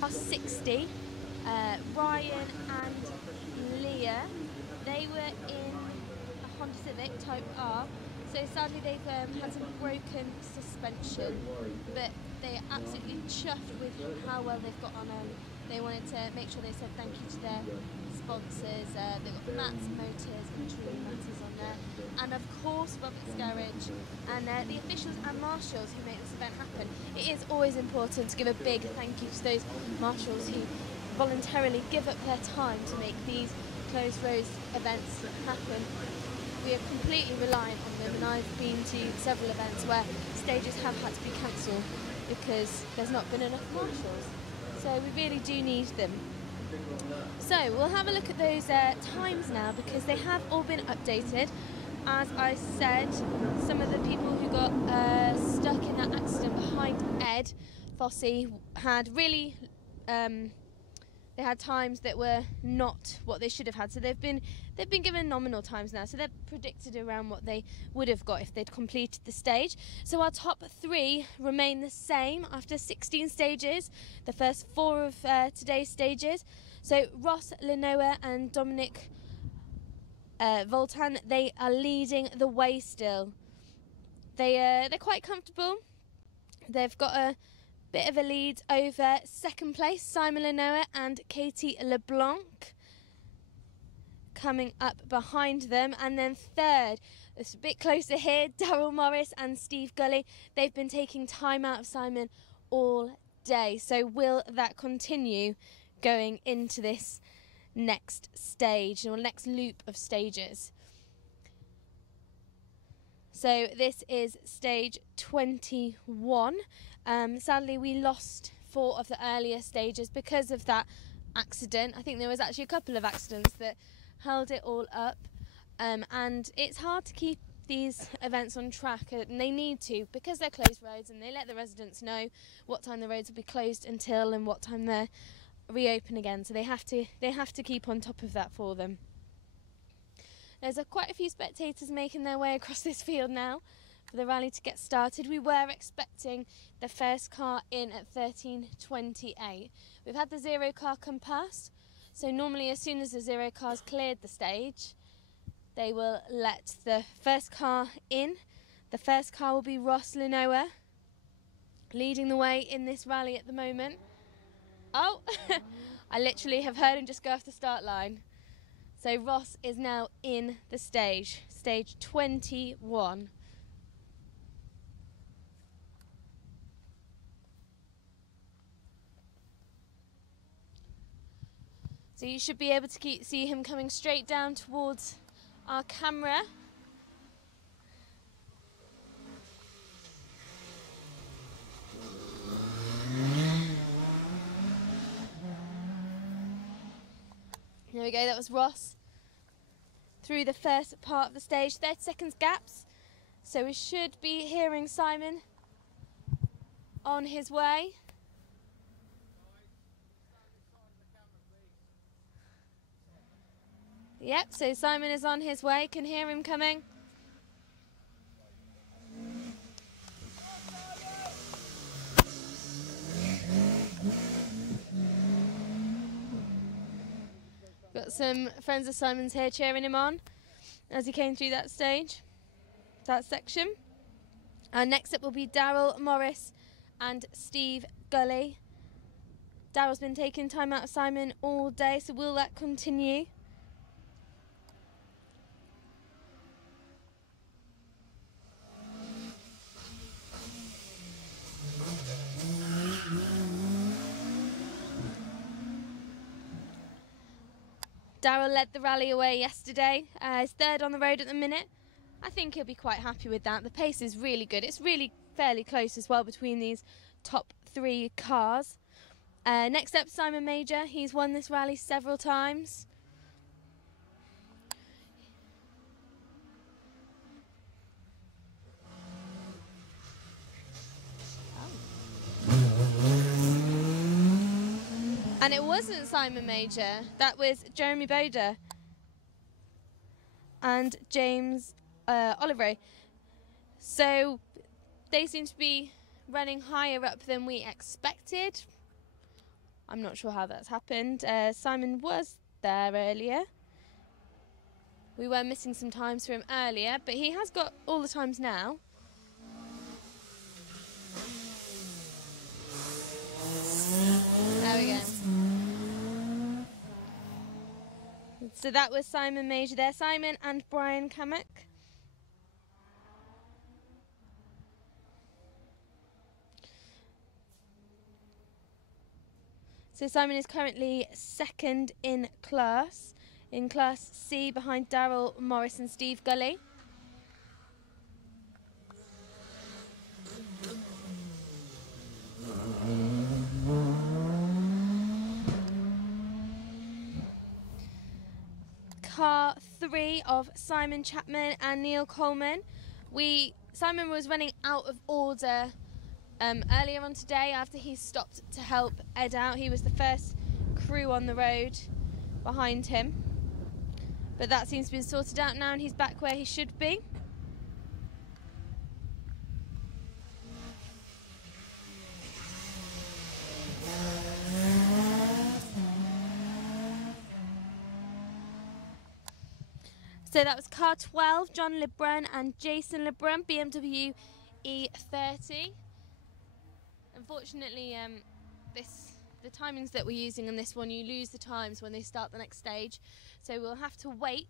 Past 60, Ryan and Leah, they were in a Honda Civic Type R, so sadly they've had some broken suspension, but they are absolutely chuffed with how well they've got on. They wanted to make sure they said thank you to their sponsors. They've got Matt's Motors and True Motors on there, and of course Robert's Garage, and the officials and marshals who make this event happen. It is always important to give a big thank you to those marshals who voluntarily give up their time to make these closed roads events happen. We are completely reliant on them, and I've been to several events where stages have had to be cancelled because there's not been enough marshals. So we really do need them. So we'll have a look at those times now, because they have all been updated. As I said, some of the people who got stuck in that accident behind Ed Fossey had really, they had times that were not what they should have had. So they've been given nominal times now. So they're predicted around what they would have got if they'd completed the stage. So our top 3 remain the same after 16 stages, the first 4 of today's stages. So Ross Lenoir and Dominic Voltan, they are leading the way still. They're quite comfortable. They've got a bit of a lead over second place, Simon Lenoir and Katie LeBlanc coming up behind them. And then third, it's a bit closer here, Daryl Morris and Steve Gully. They've been taking time out of Simon all day. So will that continue going into this next stage, or next loop of stages? So this is stage 21. Sadly, we lost 4 of the earlier stages because of that accident. I think there was actually a couple of accidents that held it all up, and it's hard to keep these events on track, and they need to, because they're closed roads, and they let the residents know what time the roads will be closed until and what time they're reopen again. So they have to keep on top of that for them. There's quite a few spectators making their way across this field now for the rally to get started. We were expecting the first car in at 13:28. We've had the 0 car come past, so normally as soon as the 0 car's cleared the stage, they will let the first car in. The first car will be Ross Lenoir, leading the way in this rally at the moment. Oh, I literally have heard him just go off the start line. So Ross is now in the stage 21. So you should be able to see him coming straight down towards our camera. There we go, that was Ross through the first part of the stage. 30 seconds gaps, so we should be hearing Simon on his way. Yep, so Simon is on his way, can hear him coming. Got some friends of Simon's here cheering him on as he came through that stage, that section. And next up will be Daryl Morris and Steve Gully. Daryl's been taking time out of Simon all day, so will that continue? Daryl led the rally away yesterday. He's third on the road at the minute. I think he'll be quite happy with that. The pace is really good. It's really fairly close as well between these top 3 cars. Next up, Simon Major. He's won this rally several times. And it wasn't Simon Major, that was Jeremy Boda and James Oliver. So they seem to be running higher up than we expected. I'm not sure how that's happened. Simon was there earlier. We were missing some times for him earlier, but he has got all the times now. There we go. So that was Simon Major there. Simon and Brian Kamek. So Simon is currently second in Class C behind Daryl Morris and Steve Gully. Car 3 of Simon Chapman and Neil Coleman. Simon was running out of order earlier on today after he stopped to help Ed out. He was the first crew on the road behind him. But that seems to be sorted out now and he's back where he should be. So that was car 12, John Lebrun and Jason Lebrun, BMW E30. Unfortunately, the timings that we're using on this one, you lose the times when they start the next stage. So we'll have to wait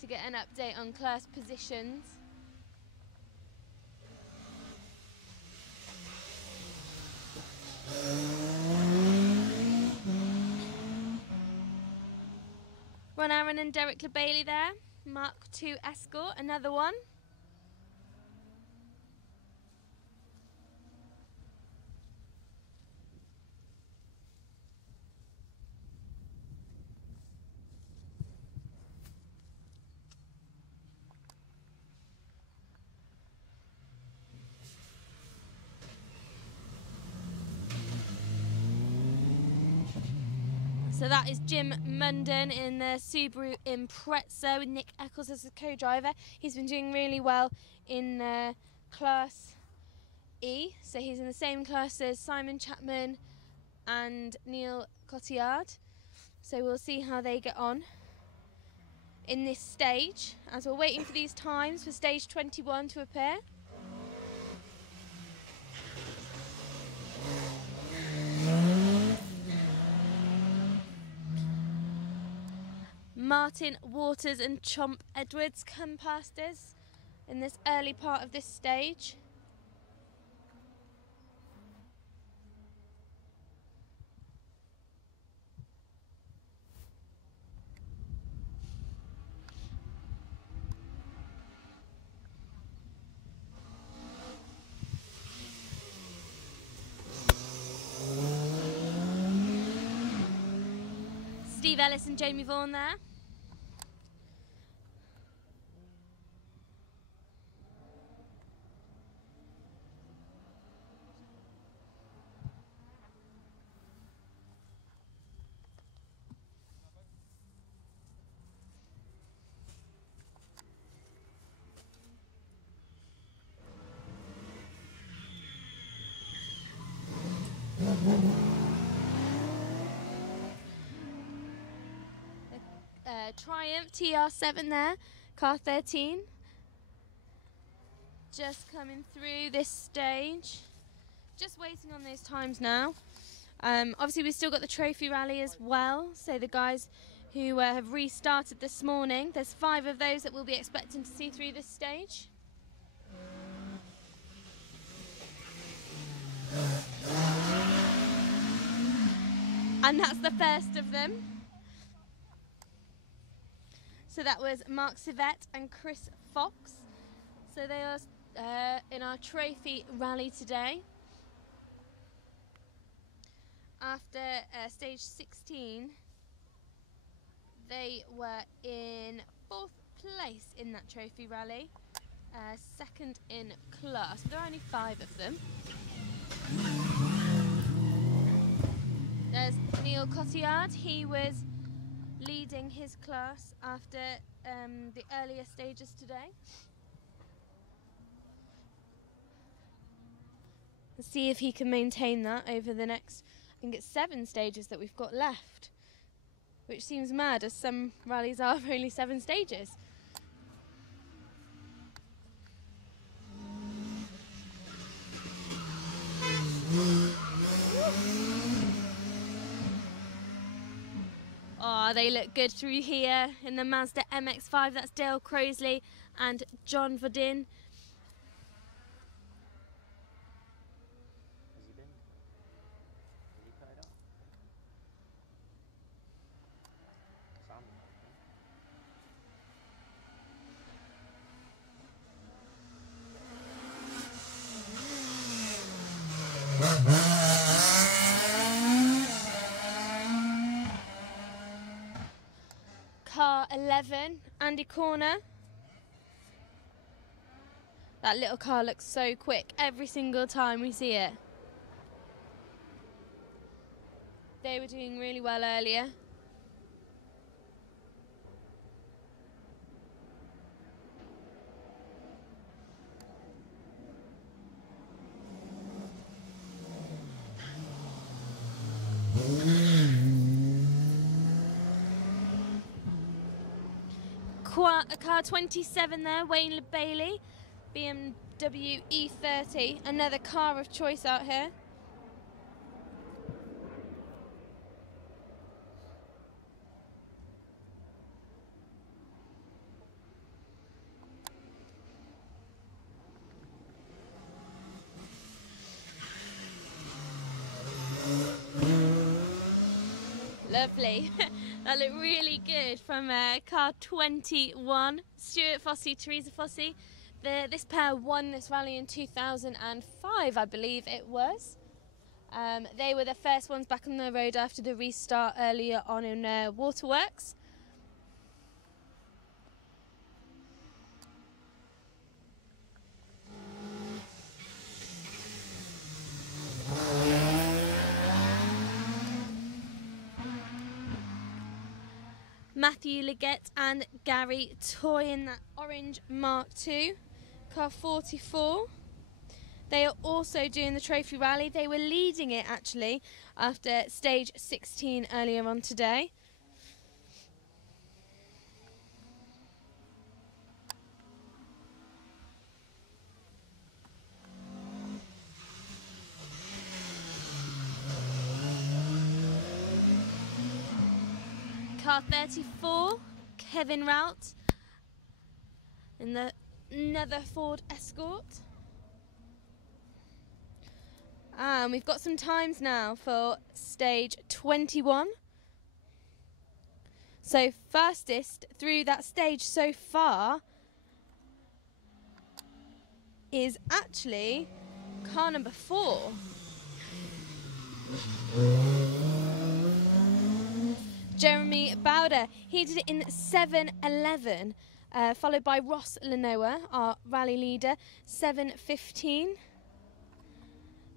to get an update on class positions. Ron Aaron and Derek LeBailey there. Mark II Escort, another one. So that is Jim Munden in the Subaru Impreza with Nick Eccles as the co-driver. He's been doing really well in Class E. So he's in the same class as Simon Chapman and Neil Cotillard. So we'll see how they get on in this stage as we're waiting for these times for stage 21 to appear. Martin Waters and Chomp Edwards come past us in this early part of this stage. Steve Ellis and Jamie Vaughan there. Triumph TR7 there, car 13. Just coming through this stage. Just waiting on those times now. Obviously we've still got the trophy rally as well, so the guys who have restarted this morning, there's 5 of those that we'll be expecting to see through this stage. And that's the first of them. So that was Mark Civet and Chris Fox. So they are in our trophy rally today. After stage 16, they were in 4th place in that trophy rally, 2nd in class. There are only 5 of them. There's Neil Cotillard. He was leading his class after the earlier stages today. Let's see if he can maintain that over the next, I think it's 7 stages that we've got left, which seems mad as some rallies are only 7 stages. Oh, they look good through here in the Mazda MX-5. That's Dale Crosley and John Vodin. Car 11, Andy Corner. That little car looks so quick every single time we see it. They were doing really well earlier. Car 27 there, Wayne Bailey, BMW E30, another car of choice out here. Lovely. That looked really good from car 21. Stuart Fossey, Teresa Fossey. This pair won this rally in 2005, I believe it was. They were the first ones back on the road after the restart earlier on in Waterworks. Matthew Leggett and Gary Toy in that orange Mark II, car 44. They are also doing the trophy rally. They were leading it actually after stage 16 earlier on today. Car 34, Kevin Rout in the another Ford Escort. And we've got some times now for stage 21. So fastest through that stage so far is actually car number 4. Jeremy Bowder, he did it in 7:11, followed by Ross Lenoa, our rally leader, 7:15.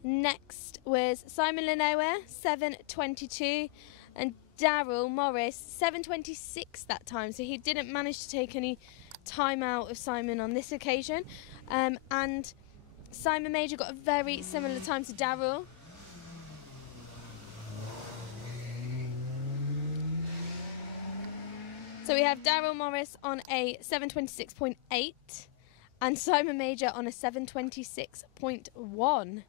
Next was Simon Lenoa, 7:22, and Daryl Morris, 7:26 that time, so he didn't manage to take any time out of Simon on this occasion. And Simon Major got a very similar time to Daryl. So we have Daryl Morris on a 7:26.8 and Simon Major on a 7:26.1.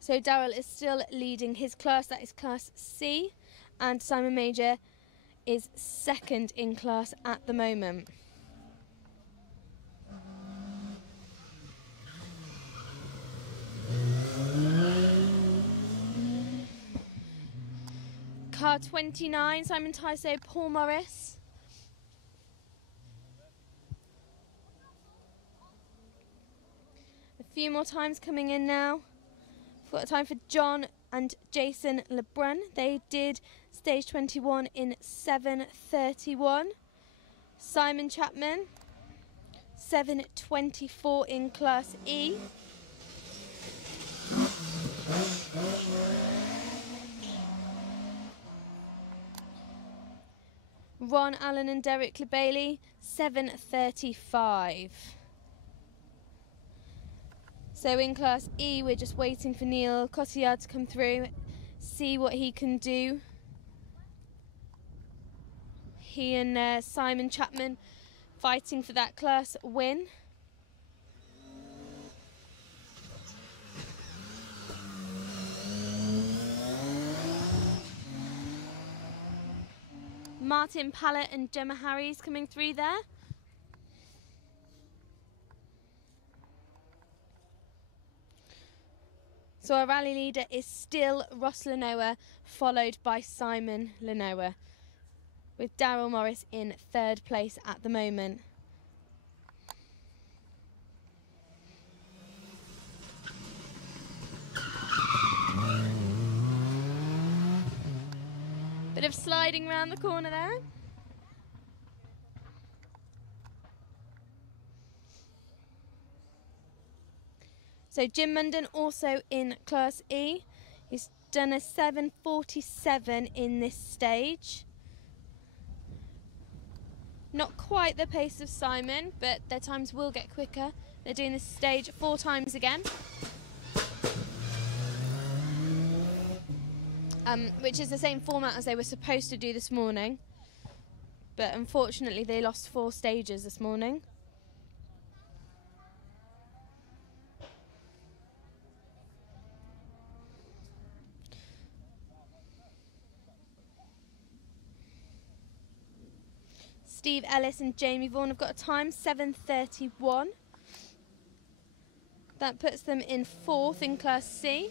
So Daryl is still leading his class, that is Class C, and Simon Major is second in class at the moment. Car 29, Simon Tyso, Paul Morris. A few more times coming in now. We've got time for John and Jason Lebrun. They did stage 21 in 7:31. Simon Chapman, 7:24 in Class E. Ron Allen and Derek LeBailey, 7:35. So in Class E, we're just waiting for Neil Cotillard to come through, see what he can do. He and Simon Chapman fighting for that class win. Martin Pallett and Gemma Harries coming through there. So our rally leader is still Ross Lenoir, followed by Simon Lenoir, with Daryl Morris in third place at the moment. Bit of sliding around the corner there. So Jim Munden also in Class E. He's done a 7:47 in this stage. Not quite the pace of Simon, but their times will get quicker. They're doing this stage 4 times again. Which is the same format as they were supposed to do this morning. But unfortunately they lost 4 stages this morning. Steve Ellis and Jamie Vaughan have got a time, 7:31. That puts them in 4th in Class C.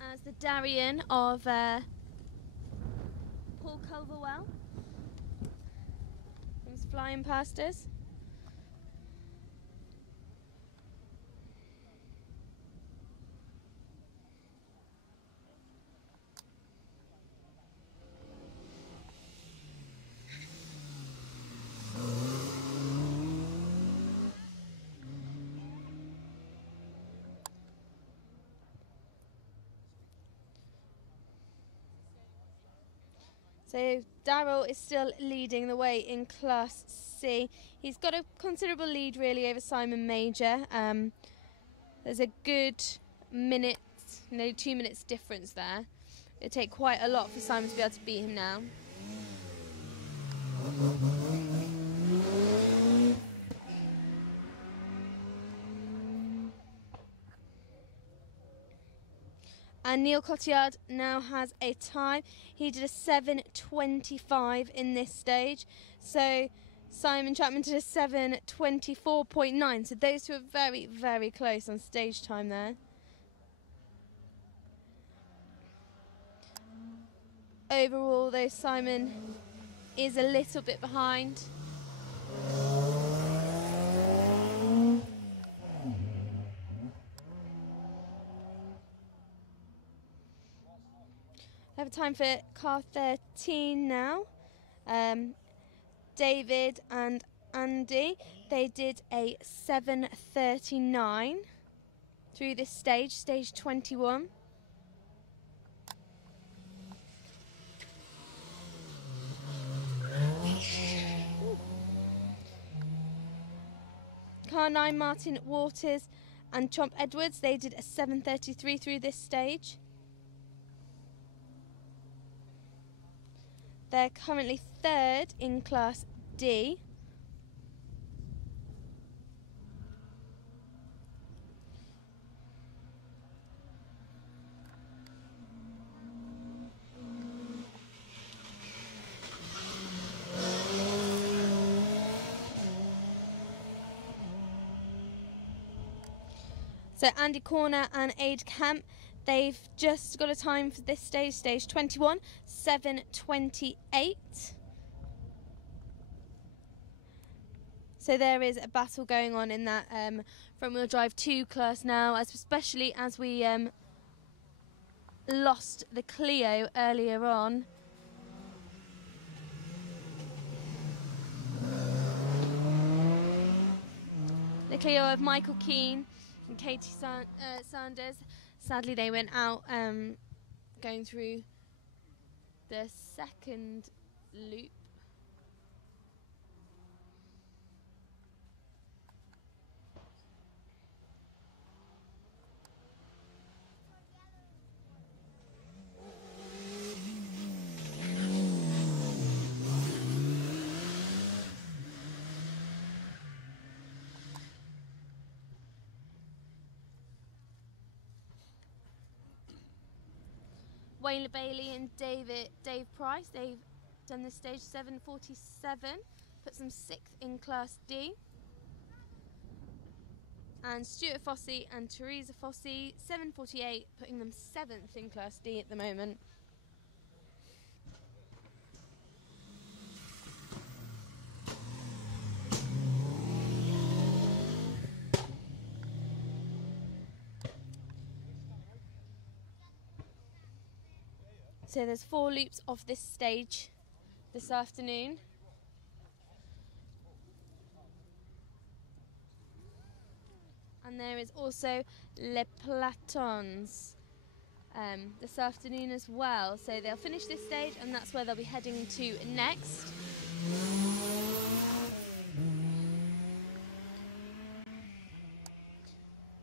As the Darien of Paul Culverwell comes flying past us. So Daryl is still leading the way in Class C. He's got a considerable lead really over Simon Major. There's a good minute, 2 minutes difference there. It'd take quite a lot for Simon to be able to beat him now. And Neil Cotillard now has a time. He did a 7:25 in this stage. So Simon Chapman did a 7:24.9. So those two are very, very close on stage time there. Overall, though, Simon is a little bit behind. I have a time for car 13 now. David and Andy, they did a 7:39 through this stage, stage 21. Car 9, Martin Waters and Chomp Edwards, they did a 7:33 through this stage. They're currently 3rd in Class D. So Andy Corner and Aid Kemp, they've just got a time for this stage, stage 21, 7:28. So there is a battle going on in that front-wheel drive 2 class now, especially as we lost the Clio earlier on. The Clio of Michael Keane and Katie Sanders. Sadly, they went out going through the second loop. Wayla Bailey and Dave Price, they've done this stage 7:47, puts them 6th in Class D. And Stuart Fossey and Teresa Fossey, 7:48, putting them 7th in Class D at the moment. So there's 4 loops of this stage this afternoon. And there is also Les Platons this afternoon as well. So they'll finish this stage and that's where they'll be heading to next.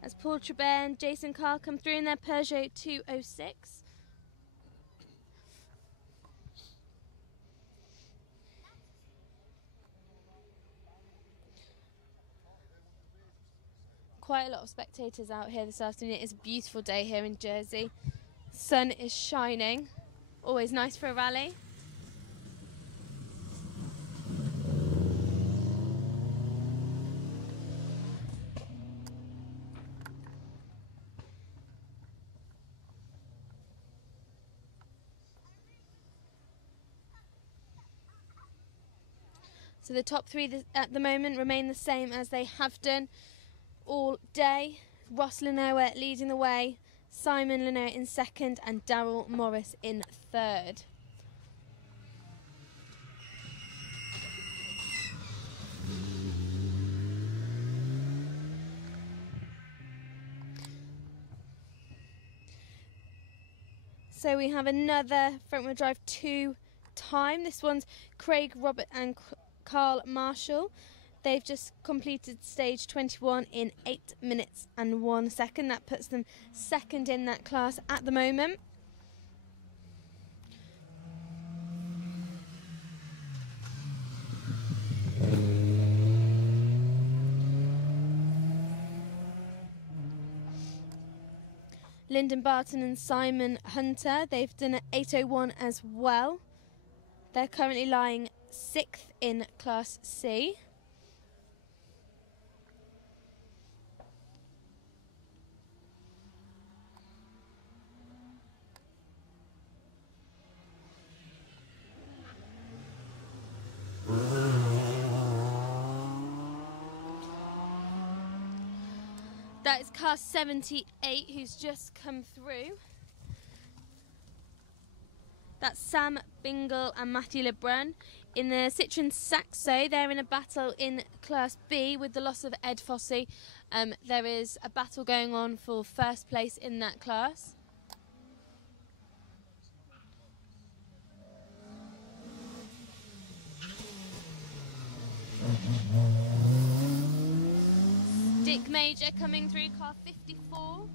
As Paul Trabert and Jason Carr come through in their Peugeot 206. Quite a lot of spectators out here this afternoon. It is a beautiful day here in Jersey. Sun is shining. Always nice for a rally. So the top 3 at the moment remain the same as they have done all day. Ross Lenoir leading the way, Simon Lenoir in 2nd and Daryl Morris in 3rd. So we have another front-wheel drive 2 time. This one's Craig Robert and Carl Marshall. They've just completed stage 21 in 8 minutes and 1 second. That puts them 2nd in that class at the moment. Lyndon Barton and Simon Hunter, they've done an 8:01 as well. They're currently lying 6th in Class C. That is car 78 who's just come through. That's Sam Bingle and Matthew Lebrun. In the Citroën Saxo, they're in a battle in Class B with the loss of Ed Fossey. There is a battle going on for 1st place in that class. Dick Major coming through, car 54.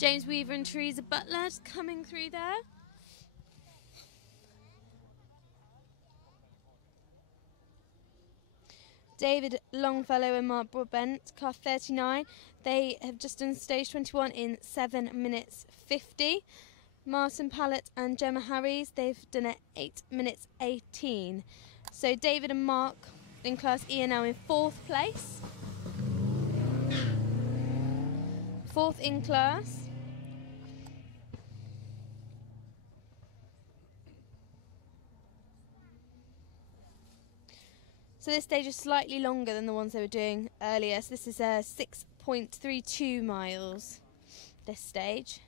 James Weaver and Teresa Butler just coming through there. David Longfellow and Mark Broadbent, car 39. They have just done stage 21 in 7 minutes 50. Martin Pallett and Gemma Harries, they've done it 8 minutes 18. So David and Mark in Class E are now in 4th place. 4th in class. So this stage is slightly longer than the ones they were doing earlier. So this is 6.32 miles, this stage.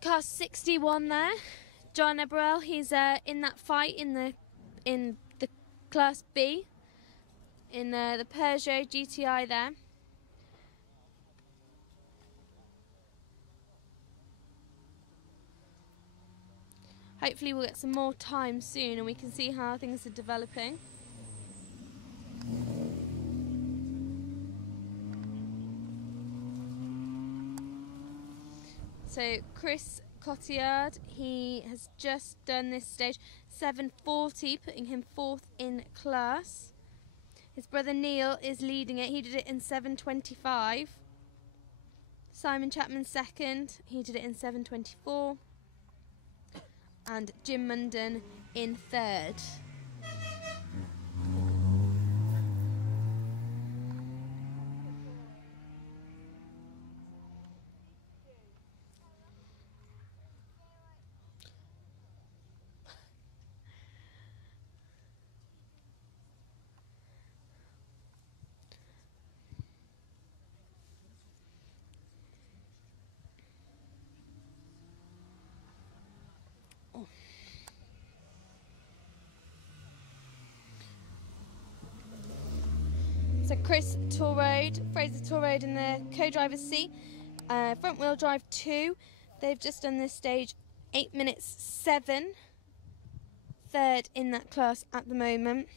Car 61 there, John Eberell. He's in that fight in the Class B, in the Peugeot GTI there. Hopefully we'll get some more time soon and we can see how things are developing. So Chris Cotillard, he has just done this stage 7:40, putting him 4th in class. His brother Neil is leading it. He did it in 7:25. Simon Chapman 2nd. He did it in 7:24. And Jim Munden in 3rd. So Chris Torrode, Fraser Torrode in the co-driver's seat, front wheel drive 2. They've just done this stage 8 minutes 7, 3rd in that class at the moment.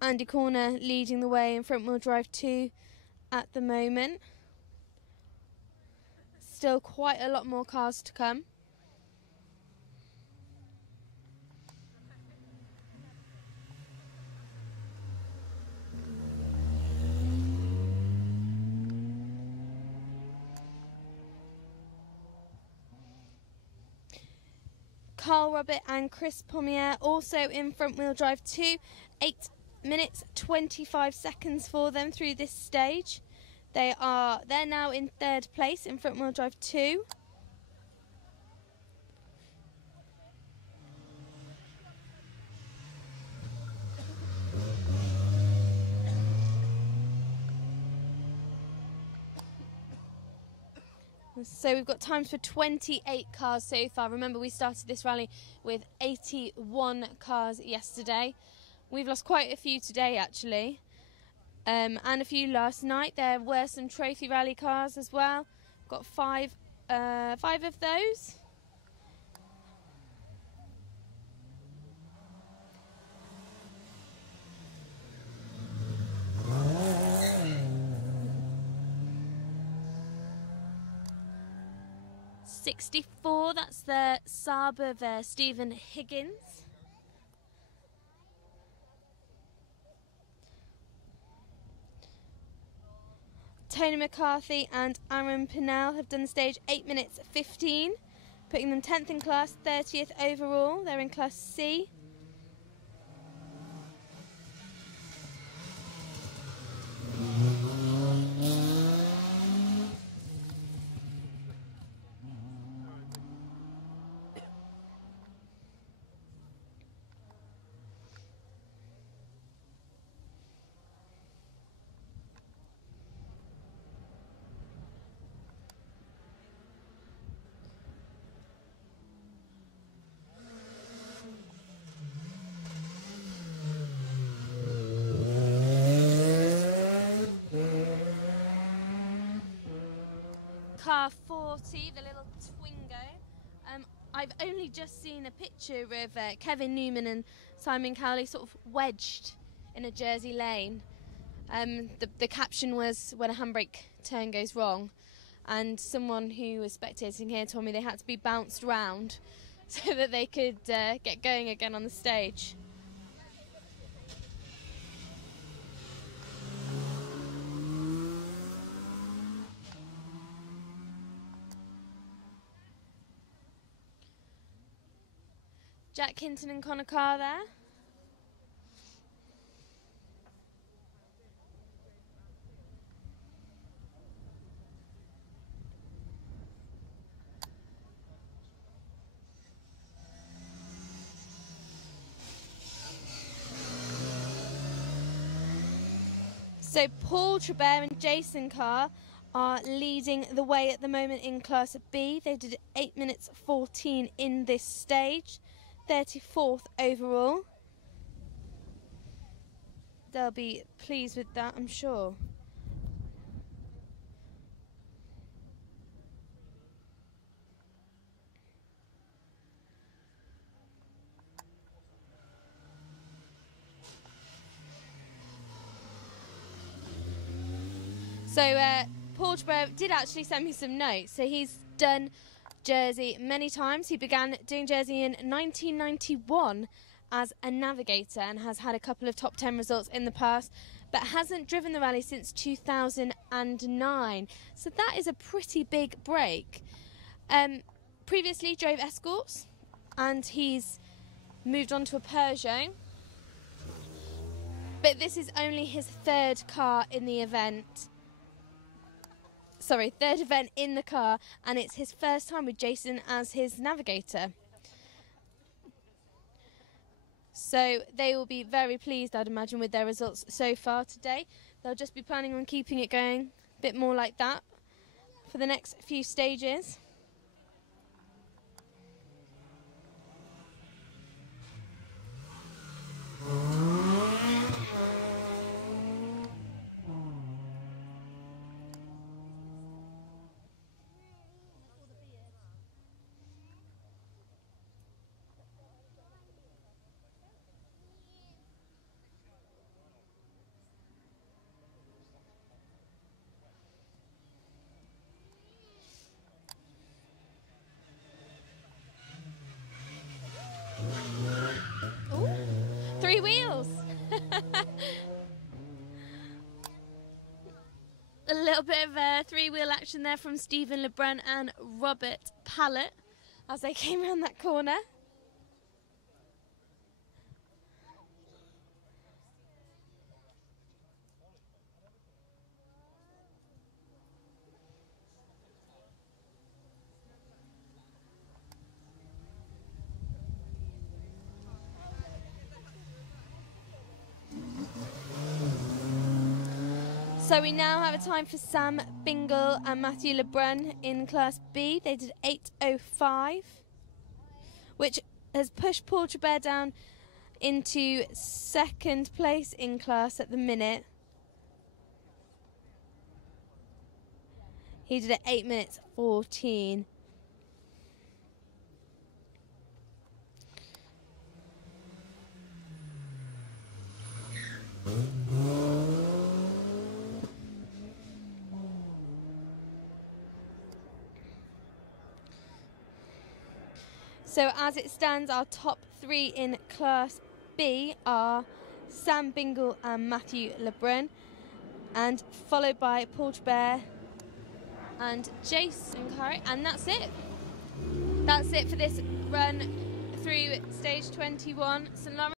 Andy Corner leading the way in front wheel drive 2 at the moment. Still quite a lot more cars to come. Carl Robert and Chris Pommier also in front wheel drive 2. 8 minutes 25 seconds for them through this stage. They're now in 3rd place in front wheel drive 2. So we've got times for 28 cars so far. Remember, we started this rally with 81 cars yesterday. We've lost quite a few today, actually, and a few last night. There were some trophy rally cars as well. Got five of those. '64, that's the Saab of Stephen Higgins. Tony McCarthy and Aaron Pinnell have done the stage 8 minutes 15, putting them 10th in class, 30th overall. They're in Class C. 40, the little Twingo. I've only just seen a picture of Kevin Newman and Simon Cowley sort of wedged in a Jersey lane. The caption was, when a handbrake turn goes wrong, and someone who was spectating here told me they had to be bounced round so that they could get going again on the stage. Jack Hinton and Connor Carr there. So Paul Trabert and Jason Carr are leading the way at the moment in Class B. They did 8 minutes 14 in this stage, 34th overall. They'll be pleased with that, I'm sure. So Paul Trabert did actually send me some notes. So he's done Jersey many times. He began doing Jersey in 1991 as a navigator and has had a couple of top 10 results in the past, but hasn't driven the rally since 2009. So that is a pretty big break. Previously drove Escorts, and he's moved on to a Peugeot. But this is only his third car in the event. Sorry, third event in the car, and it's his first time with Jason as his navigator. So they will be very pleased, I'd imagine, with their results so far today. They'll just be planning on keeping it going a bit more like that for the next few stages. Three wheels. A little bit of three-wheel action there from Stephen Lebrun and Robert Pallett as they came around that corner. So we now have a time for Sam Bingle and Matthew Lebrun in Class B. They did 8:05, which has pushed Paul Trabert down into second place in class at the minute. He did it 8 minutes 14. So as it stands, our top three in Class B are Sam Bingle and Matthew Lebrun, and followed by Paul Trabert and Jason Carr, and that's it. That's it for this run through stage 21, St Lawrence.